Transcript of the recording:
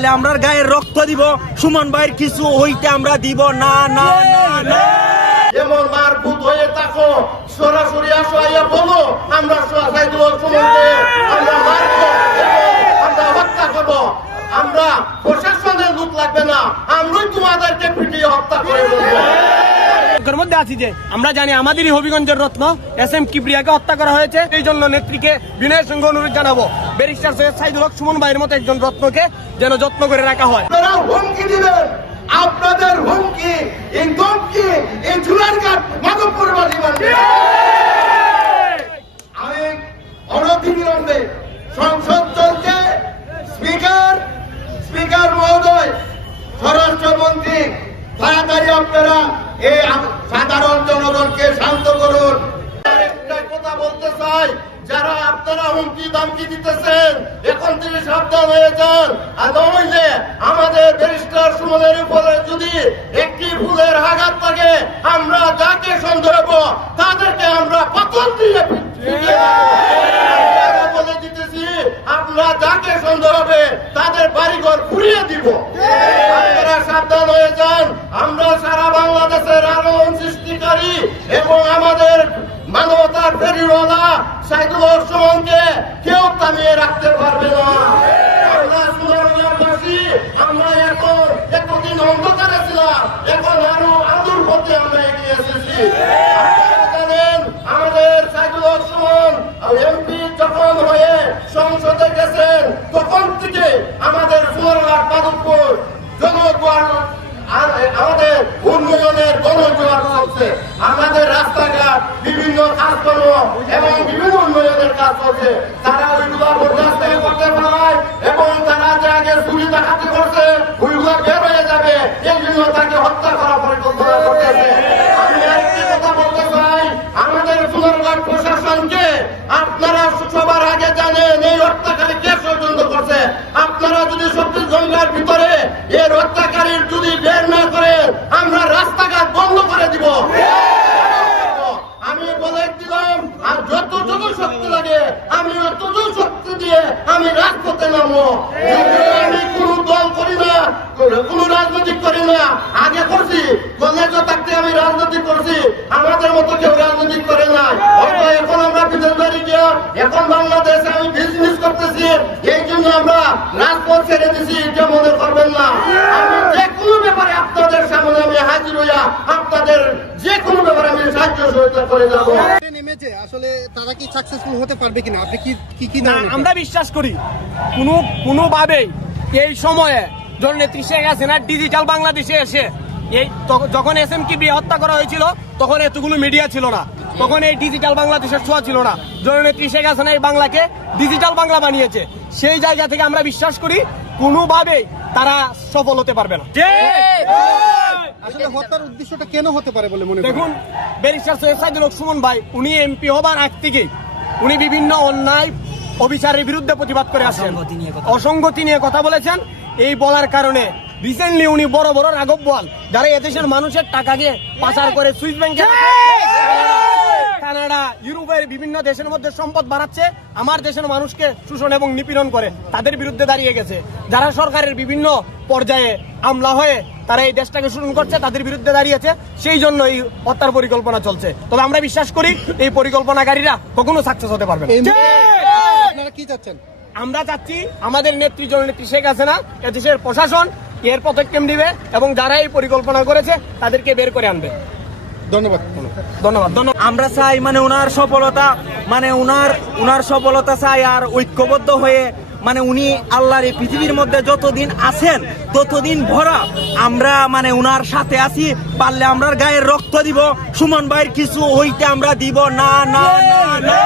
পারলে আমরা গায়ের রক্ত দিব, সুমন ভাইয়ের কিছু হইতে আমরা দিব না না না। যেমন মারভূত হয়ে থাকো, সরাসরি আসো, আইয়া বলো আমরা সাইদুল সুমনকে আমরা মারবো, আমরা হত্যা করবো। আমরা প্রশাসনের লোক লাগবে না, আমরাই তোমাদেরকে পিটিয়ে হত্যা করে দেবো। মধ্যে আছি যে আমরা জানি আমাদেরই হবিগঞ্জের রত্ন এস.এম. কিবরিয়াকে হত্যা করা হয়েছে। এই জন্য নেত্রীকে বিনয়ের সঙ্গে অনুরোধ জানাবো, ব্যারিস্টার সৈয়দ সাইদুল হক সুমন ভাইয়ের মতো একজন রত্নকে যেন যত্ন করে রাখা হয়। আপনারা হুমকি দিবেন, আপনাদের হুমকি, এই ধমকি, এই জুলারঘাট মাধবপুরবাসী মানবে। আমি অনতিবিলম্বে সংসদ চলছে, স্পিকার মহোদয়, স্বরাষ্ট্রমন্ত্রী, তাড়াতাড়ি আপনারা এই সাধারণ জনগণকে শান্ত করুন। একটা কথা বলতে চাই, যারা আপনারা হুমকি দামকি দিতেছেন এখন থেকে সাবধান হয়ে যান। আর নইলে আমাদের ব্যারিস্টার সুমনের উপরে যদি একটি ভুলের আঘাত থাকে, আমরা যাকে সন্দেহ হব তাদেরকে আমরা পতন দিয়ে বলে দিতেছি, আমরা যাকে সন্দেহ হবে তাদের বাড়িঘর পুড়িয়ে দিব। আপনারা সাবধান হয়ে যান। আমরা সারা বাংলাদেশের আলোড়ন সৃষ্টিকারী এবং আমাদের মানবতার ফেরিওয়ালা সাইদুল হক সুমনকে কেউ থামিয়ে রাখতে পারবে না। আমরা সুন্দরবাসী, আমরা এতদিন অন্ধকারে ছিলাম, এখন আরো আলোর পথে আমরা এগিয়ে এসেছি। আপনারা জানেন আমাদের সাইদুল হক সুমন এমপি যখন হয়ে সংসদে গেছেন, তখন থেকে আমাদের সুন্দরঘাট মাধবপুর জনগণ আমাদের উন্নয়নের গণজোয়ার চলছে। আমাদের রাস্তাঘাট, বিভিন্ন কাজকর্ম এবং বিভিন্ন উন্নয়নের কাজ চলছে। তারা ওইগুলা বরদাস্ত করতে পারে এবং তারা যে আগে চুরি ডাকাতি করছে ওইগুলা বের হয়ে যাবে, এই জন্য তাকে হত্যা করার পরিকল্পনা করতেছে। আমি আরেকটি কথা বলতে চাই, আমাদের সুন্দরঘাট প্রশাসনকে আপনারা সবার আগে জানেন এই হত্যাকারী কে ষড়যন্ত্র করছে। আপনারা যদি সত্যি জঙ্গলের ভিতরে এর হত্যাকারীর যদি বের না করে, আমরা রাস্তাঘাট বন্ধ করে দিব। আমি বলে দিলাম, আর যতটুকু শক্তি লাগে আমি অতটুকু শক্তি দিয়ে আমি রাজপথে নামবো। আমি কোনো দল করি না, কোনো রাজনৈতিক করি না, আগে করছি কলেজে থাকতে আমি রাজনৈতিক করছি, আমাদের মতো কেউ রাজনৈতিক করে না। এখন আমরা বিদেশ বাড়ি গিয়ে এখন বাংলাদেশে আমি বিজনেস করতেছি, এই জন্য আমরা রাজপথ ছেড়ে দিছি, এটা মনে করবেন না। আমি যে কোনো ব্যাপারে আপনাদের সামনে আমি হাজির হইয়া আপনাদের যে কোনো ব্যাপারে আমি সাহায্য সহযোগিতা করে যাবো। নেমেছে আসলে তারা কি সাকসেসফুল হতে পারবে কিনা, আপনি কি না, আমরা বিশ্বাস করি কোনোভাবেই এই সময়ে জননেত্রী শেখ হাসিনা ডিজিটাল বাংলাদেশে এসে যখন এস.এম. কিবরিয়া হত্যা করা হয়েছিল তখন এতগুলো মিডিয়া ছিল না, তখন এই ডিজিটাল বাংলাদেশের ছোঁয়া ছিল না। জননেত্রী শেখ হাসিনা এই বাংলাকে ডিজিটাল বাংলা বানিয়েছে। সেই জায়গা থেকে আমরা বিশ্বাস করি কোনোভাবেই তারা সফল হতে পারবে না। আসলে হত্যার উদ্দেশ্যটা কেন হতে পারে বলে মনে করেন? দেখুন, ব্যারিস্টার সৈয়দ সাইদুল হক সুমন ভাই উনি এমপি হবার আগ থেকেই উনি বিভিন্ন অন্যায় অবিচারের বিরুদ্ধে প্রতিবাদ করে আসছেন, অসঙ্গতি নিয়ে কথা বলেছেন। এই বলার কারণে রিসেন্টলি উনি বড় বড় রাঘব বোয়াল যারা এদেশের মানুষের টাকাকে পাচার করে সুইস ব্যাংকে, কানাডা, ইউরোপের বিভিন্ন দেশের মধ্যে সম্পদ বাড়াচ্ছে, আমার দেশের মানুষকে শোষণ এবং নিপীড়ন করে, তাদের বিরুদ্ধে দাঁড়িয়ে গেছে। যারা সরকারের বিভিন্ন পর্যায়ে আমলা হয়ে তারা এই দেশটাকে শোষণ করছে, তাদের বিরুদ্ধে দাঁড়িয়েছে। সেই জন্য এই হত্যার পরিকল্পনা চলছে। তবে আমরা বিশ্বাস করি এই পরিকল্পনাকারীরা কখনো সাকসেস হতে পারবে না। আপনারা কি চাচ্ছেন? আমরা চাচ্ছি আমাদের নেত্রী জননেত্রী শেখ হাসিনা এদেশের প্রশাসন এর পদক্ষেপ নিবে এবং যারা এই পরিকল্পনা করেছে তাদেরকে বের করে আনবে। ধন্যবাদ। আমরা চাই উনার সফলতা, উনার সফলতা চাই, আর ঐক্যবদ্ধ হয়ে উনি আল্লাহর এই পৃথিবীর মধ্যে যতদিন আছেন ততদিন ভরা আমরা উনার সাথে আছি। পারলে আমরা গায়ের রক্ত দিব, সুমন ভাইয়ের কিছু হইতে আমরা দিব না না না।